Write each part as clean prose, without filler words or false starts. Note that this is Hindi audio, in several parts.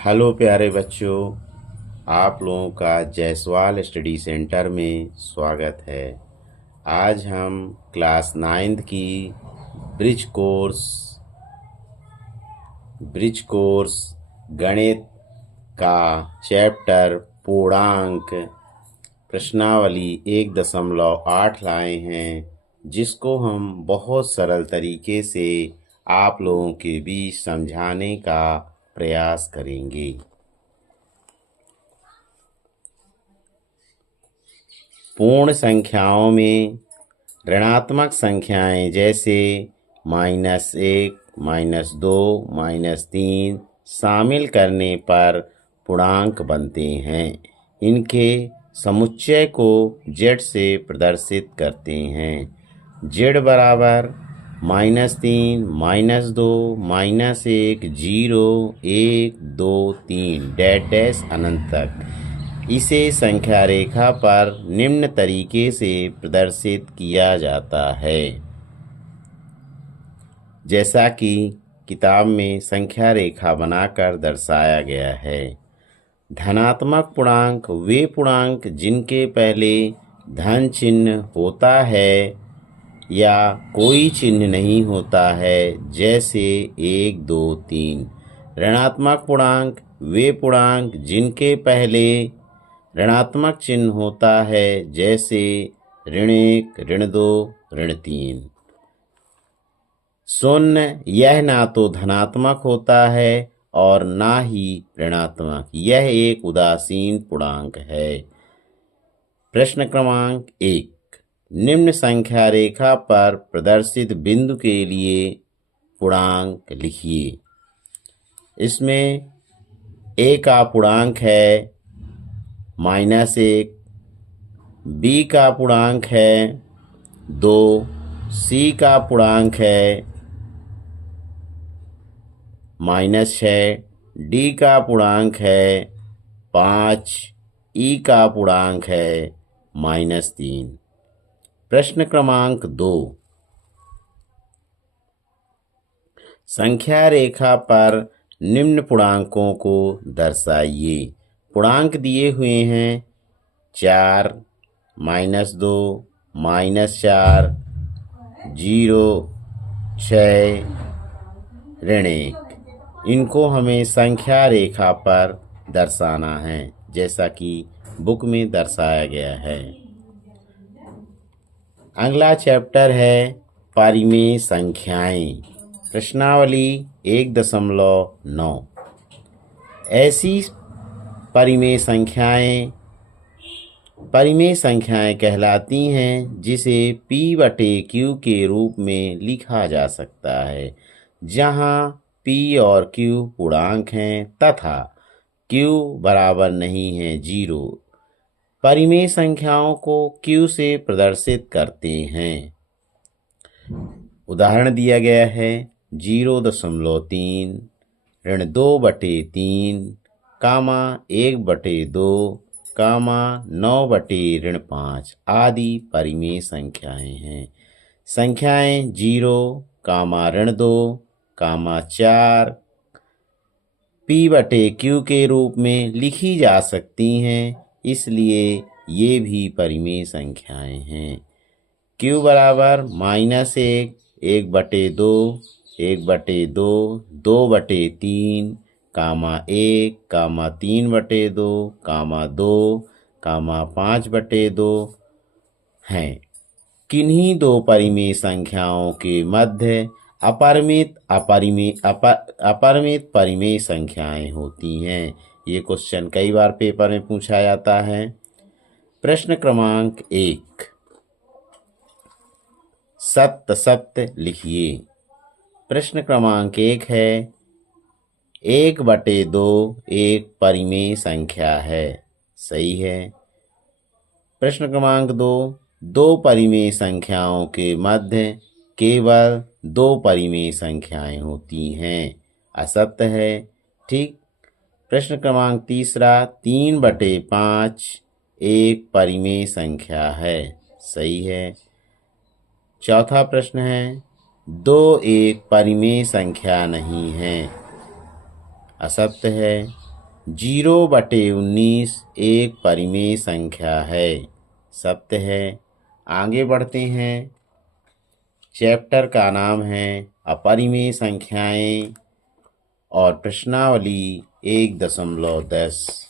हेलो प्यारे बच्चों, आप लोगों का जायसवाल स्टडी सेंटर में स्वागत है। आज हम क्लास 9th की ब्रिज कोर्स गणित का चैप्टर पूर्णांक प्रश्नावली 1.8 लाए हैं, जिसको हम बहुत सरल तरीके से आप लोगों के बीच समझाने का प्रयास करेंगे। पूर्ण संख्याओं में ऋणात्मक संख्याएं जैसे -1, -2, -3 शामिल करने पर पूर्णांक बनते हैं। इनके समुच्चय को z से प्रदर्शित करते हैं। z बराबर -3, -2, -1, 0, 1, 2, 3 डैश अनंत तक। इसे संख्या रेखा पर निम्न तरीके से प्रदर्शित किया जाता है, जैसा कि किताब में संख्या रेखा बनाकर दर्शाया गया है। धनात्मक पूर्णांक वे पूर्णांक जिनके पहले धन चिन्ह होता है या कोई चिन्ह नहीं होता है, जैसे 1, 2, 3। ऋणात्मक पूर्णांक वे पूर्णांक जिनके पहले ऋणात्मक चिन्ह होता है, जैसे ऋण 1, ऋण 2, ऋण 3। शून्य यह ना तो धनात्मक होता है और ना ही ऋणात्मक, यह एक उदासीन पूर्णांक है। प्रश्न क्रमांक 1, निम्न संख्या रेखा पर प्रदर्शित बिंदु के लिए पूर्णांक लिखिए। इसमें A का पूर्णांक है -1, B का पूर्णांक है 2, C का पूर्णांक है -6, D का पूर्णांक है 5, E का पूर्णांक है -3। प्रश्न क्रमांक 2, संख्या रेखा पर निम्न पूर्णांकों को दर्शाइए। पूर्णांक दिए हुए हैं 4, -2, -4, 0, 6, ऋण 1। इनको हमें संख्या रेखा पर दर्शाना है, जैसा कि बुक में दर्शाया गया है। अगला चैप्टर है परिमेय संख्याएं। प्रश्नावली 1.9। ऐसी परिमेय संख्याएं कहलाती हैं जिसे P/Q के रूप में लिखा जा सकता है, जहां P और Q पूर्णांक हैं तथा Q बराबर नहीं है 0। परिमेय संख्याओं को Q से प्रदर्शित करते हैं। उदाहरण दिया गया है 0.3, ऋण 2/3, 1/2, 9/ऋण 5 आदि परिमेय संख्याएं हैं। संख्याएं 0, ऋण 2, 4 P/Q के रूप में लिखी जा सकती हैं, इसलिए ये भी परिमेय संख्याएं हैं। Q बराबर -1, 1/2, 1/2, 2/3, 1, 3/2, 2, 5/2 हैं। किन्हीं दो परिमेय संख्याओं के मध्य अपरिमित परिमेय संख्याएं होती हैं। ये क्वेश्चन कई बार पेपर में पूछा जाता है। प्रश्न क्रमांक 1, सत्य लिखिए। प्रश्न क्रमांक 1 है 1/2 एक परिमेय संख्या है। सही है। प्रश्न क्रमांक 2, दो परिमेय संख्याओं के मध्य केवल 2 परिमेय संख्याएं होती हैं। असत्य है। ठीक। प्रश्न क्रमांक 3, 3/5 एक परिमेय संख्या है। सही है। चौथा प्रश्न है 2 एक परिमेय संख्या नहीं है। असत्य है। 0/19 एक परिमेय संख्या है, सत्य है। आगे बढ़ते हैं। चैप्टर का नाम है अपरिमेय संख्याएं और प्रश्नावली 1.10।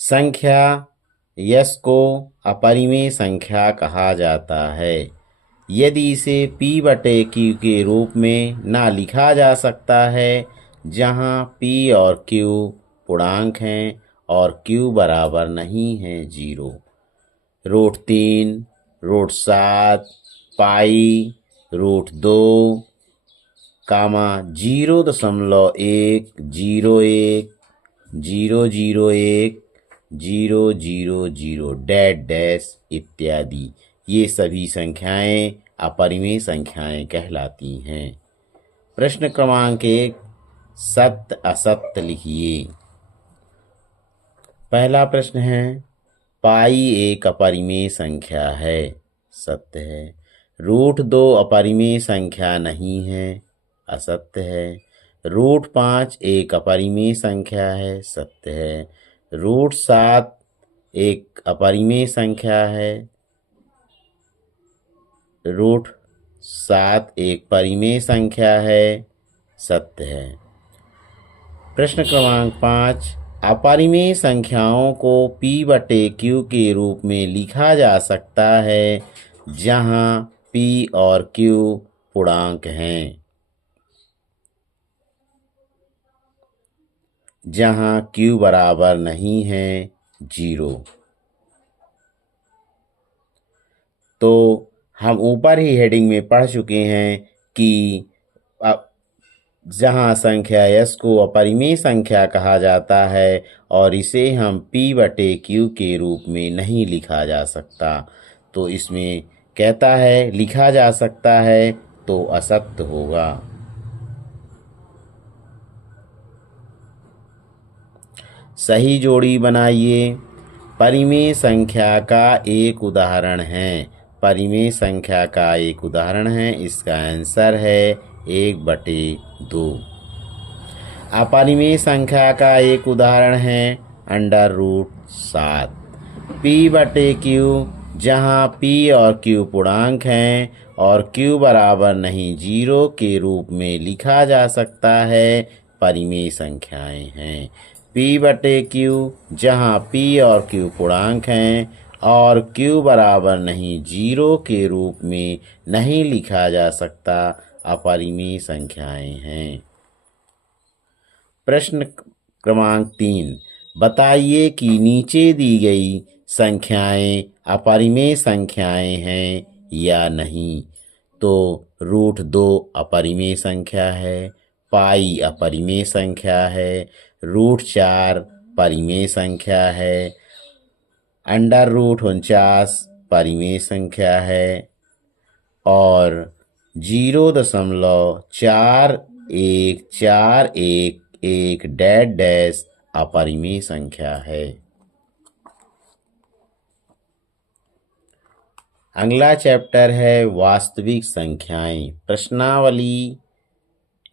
संख्या यस को अपरिमेय संख्या कहा जाता है यदि इसे p/q के रूप में ना लिखा जा सकता है, जहाँ p और q पूर्णांक हैं और q बराबर नहीं है 0। √3, √7, पाई, √2, 0.1, 0.1, 0.01, 0.00 डैश डैश इत्यादि, ये सभी संख्याएं अपरिमेय संख्याएं कहलाती हैं। प्रश्न क्रमांक 1, सत्य असत्य लिखिए। पहला प्रश्न है, पाई एक अपरिमेय संख्या है, सत्य है। √2 अपरिमेय संख्या नहीं है, असत्य है। √5 एक अपरिमेय संख्या है, सत्य है। √7 एक अपरिमेय संख्या है, √7 एक परिमेय संख्या है, सत्य है। प्रश्न क्रमांक 5, अपरिमेय संख्याओं को p/q के रूप में लिखा जा सकता है, जहां p और q पूर्णांक हैं, जहां q बराबर नहीं है 0। तो हम ऊपर ही हेडिंग में पढ़ चुके हैं कि जहाँ संख्या यस को अपरिमेय संख्या कहा जाता है और इसे हम p/q के रूप में नहीं लिखा जा सकता, तो इसमें कहता है लिखा जा सकता है, तो असत्य होगा। सही जोड़ी बनाइए। परिमेय संख्या का एक उदाहरण है, परिमेय संख्या का एक उदाहरण है, इसका आंसर है 1/2। अपरिमेय संख्या का एक उदाहरण है √7। p/q, जहाँ p और q पूर्णांक हैं और q बराबर नहीं 0 के रूप में लिखा जा सकता है, परिमेय संख्याएं हैं। p/q, जहाँ p और q पूर्णांक हैं और q बराबर नहीं 0 के रूप में नहीं लिखा जा सकता, अपरिमेय संख्याएं हैं। प्रश्न क्रमांक 3, बताइए कि नीचे दी गई संख्याएं अपरिमेय संख्याएं हैं या नहीं। तो √2 अपरिमेय संख्या है, पाई अपरिमेय संख्या है, √4 परिमेय संख्या है, √49 परिमेय संख्या है और 0.4141 डैश डैश अपरिमेय संख्या है। अगला चैप्टर है वास्तविक संख्याएं, प्रश्नावली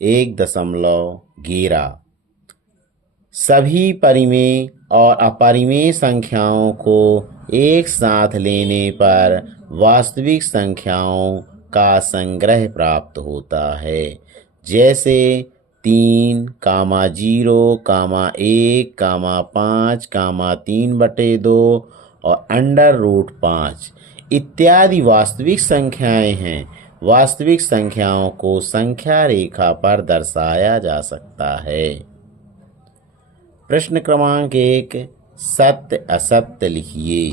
1.11। सभी परिमेय और अपरिमेय संख्याओं को एक साथ लेने पर वास्तविक संख्याओं का संग्रह प्राप्त होता है, जैसे 3, 0, 1, 5, 3/2 और √5 इत्यादि वास्तविक संख्याएं हैं। वास्तविक संख्याओं को संख्या रेखा पर दर्शाया जा सकता है। प्रश्न क्रमांक 1, सत्य असत्य लिखिए।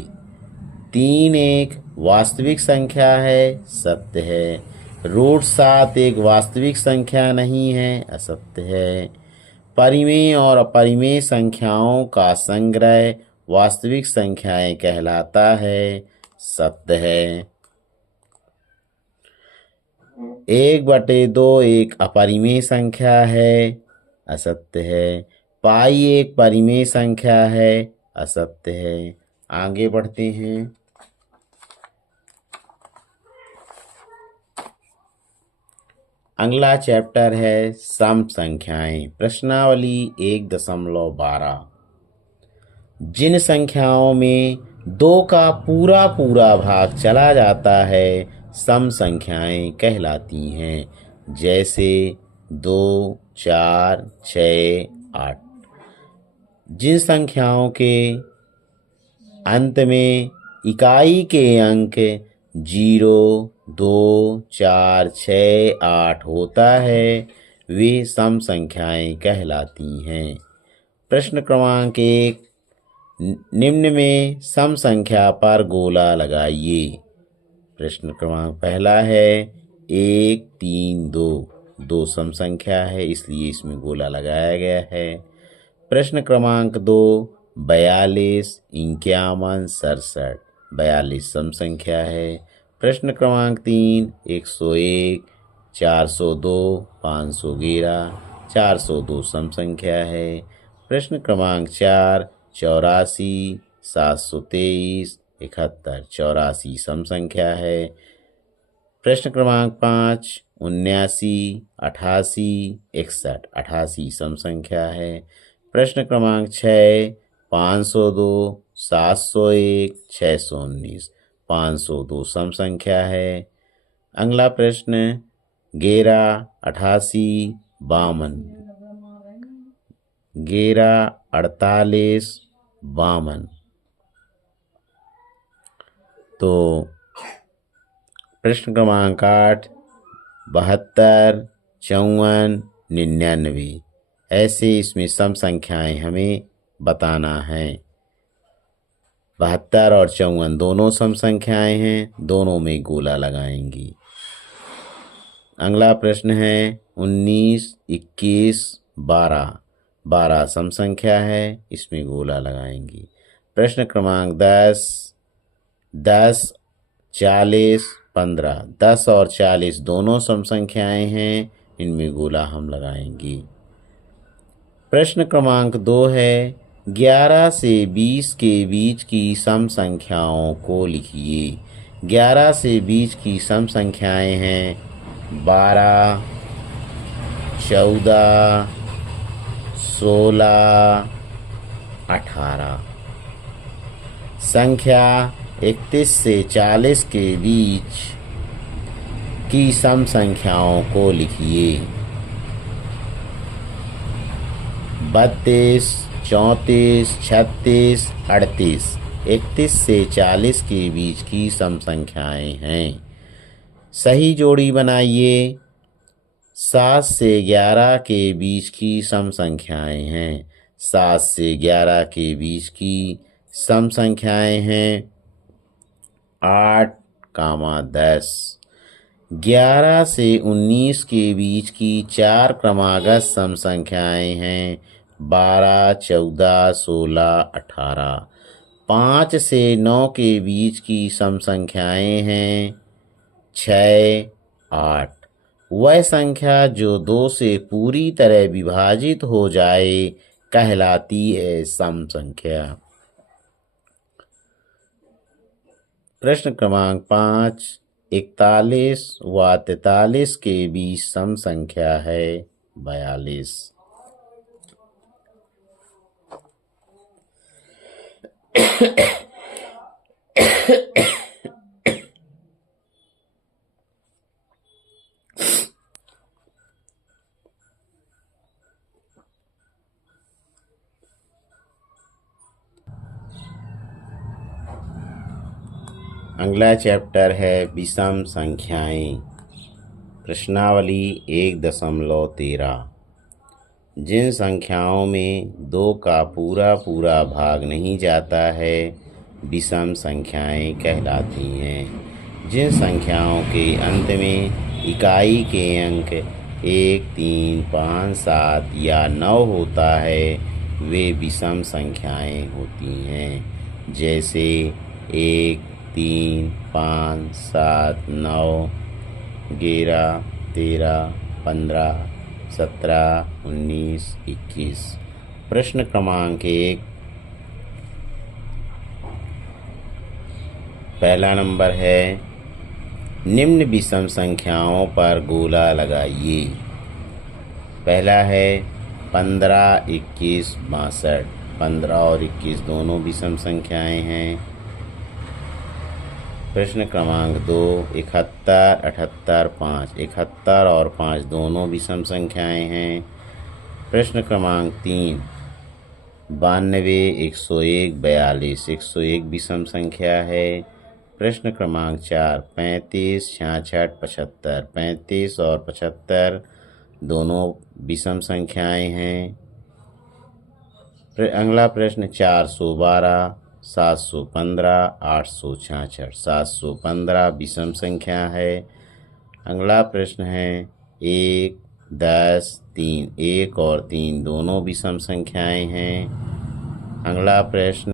3 एक वास्तविक संख्या है, सत्य है। √7 एक वास्तविक संख्या नहीं है, असत्य है। परिमेय और अपरिमेय संख्याओं का संग्रह वास्तविक संख्याएं कहलाता है, सत्य है। 1/2 एक अपरिमेय संख्या है, असत्य है। पाई एक परिमेय संख्या है, असत्य है। आगे बढ़ते हैं। अगला चैप्टर है सम संख्याएं। प्रश्नावली 1.12। जिन संख्याओं में 2 का पूरा पूरा भाग चला जाता है सम संख्याएं कहलाती हैं। जैसे 2, 4, 6, 8। जिन संख्याओं के अंत में इकाई के अंक 0, 2, 4, 6, 8 होता है वे सम संख्याएं कहलाती हैं। प्रश्न क्रमांक 1। निम्न में सम संख्या पर गोला लगाइए। प्रश्न क्रमांक पहला है 1, 3, 2। 2 सम संख्या है इसलिए इसमें गोला लगाया गया है। प्रश्न क्रमांक 2। 42, 51, 67। 42 सम संख्या है। प्रश्न क्रमांक 3। 101, 402, 511। 402 सम संख्या है। प्रश्न क्रमांक 4। 84, 723, 71। 84 सम संख्या है। प्रश्न क्रमांक 5। 79, 88, 61। 88 सम संख्या है। प्रश्न क्रमांक 6। 502, 701, 619। 502 सम संख्या है। अगला प्रश्न 11, 88, 52। 11, 48, 52। तो प्रश्न क्रमांक 8। 72, 54, 99। ऐसे इसमें सम संख्याएं हमें बताना है। 72 और 54 दोनों सम संख्याएं हैं, दोनों में गोला लगाएंगी। अगला प्रश्न है 19, 21, 12। 12 सम संख्या है, इसमें गोला लगाएंगी। प्रश्न क्रमांक 10, 10, 40, 15। 10 और 40 दोनों सम संख्याएं हैं, इनमें गोला हम लगाएंगी। प्रश्न क्रमांक 2 है 11 से 20 के बीच की सम संख्याओं को लिखिए। 11 से 20 की सम संख्याएं हैं 12, 14, 16, 18। संख्या 31 से 40 के बीच की सम संख्याओं को लिखिए। 32, 34, 36, 38। 31 से 40 के बीच की सम संख्याएं हैं। सही जोड़ी बनाइए। 7 से 11 के बीच की सम संख्याएं हैं। 7 से 11 के बीच की सम संख्याएं हैं 8, 10। 11 से 19 के बीच की 4 क्रमागत सम संख्याएं हैं 12, 14, 16, 18। 5 से 9 के बीच की सम संख्याएं हैं 6, 8। वह संख्या जो 2 से पूरी तरह विभाजित हो जाए कहलाती है सम संख्या। प्रश्न क्रमांक 5। 41 व 43 के बीच सम संख्या है 42। अगला चैप्टर है विषम संख्याएं। प्रश्नावली 1.13। जिन संख्याओं में 2 का पूरा पूरा भाग नहीं जाता है विषम संख्याएं कहलाती हैं। जिन संख्याओं के अंत में इकाई के अंक 1, 3, 5, 7 या 9 होता है वे विषम संख्याएं होती हैं। जैसे 1, 3, 5, 7, 9, 11, 13, 15, 17, 19, 21। प्रश्न क्रमांक 1। पहला नंबर है निम्न विषम संख्याओं पर गोला लगाइए। पहला है 15, 21, 62। 15 और 21 दोनों विषम संख्याएं हैं। प्रश्न क्रमांक 2, 71, 78, 5। 71 और 5 दोनों विषम संख्याएं हैं। प्रश्न क्रमांक 3, 92, 101, 42। 101 विषम संख्या है। प्रश्न क्रमांक 4, 35, 66, 75। 35 और 75 दोनों विषम संख्याएं हैं। अगला प्रश्न 412, 715, 866। 715 विषम संख्या है। अगला प्रश्न है 1, 10, 3। 1 और 3 दोनों विषम संख्याएं हैं। अगला प्रश्न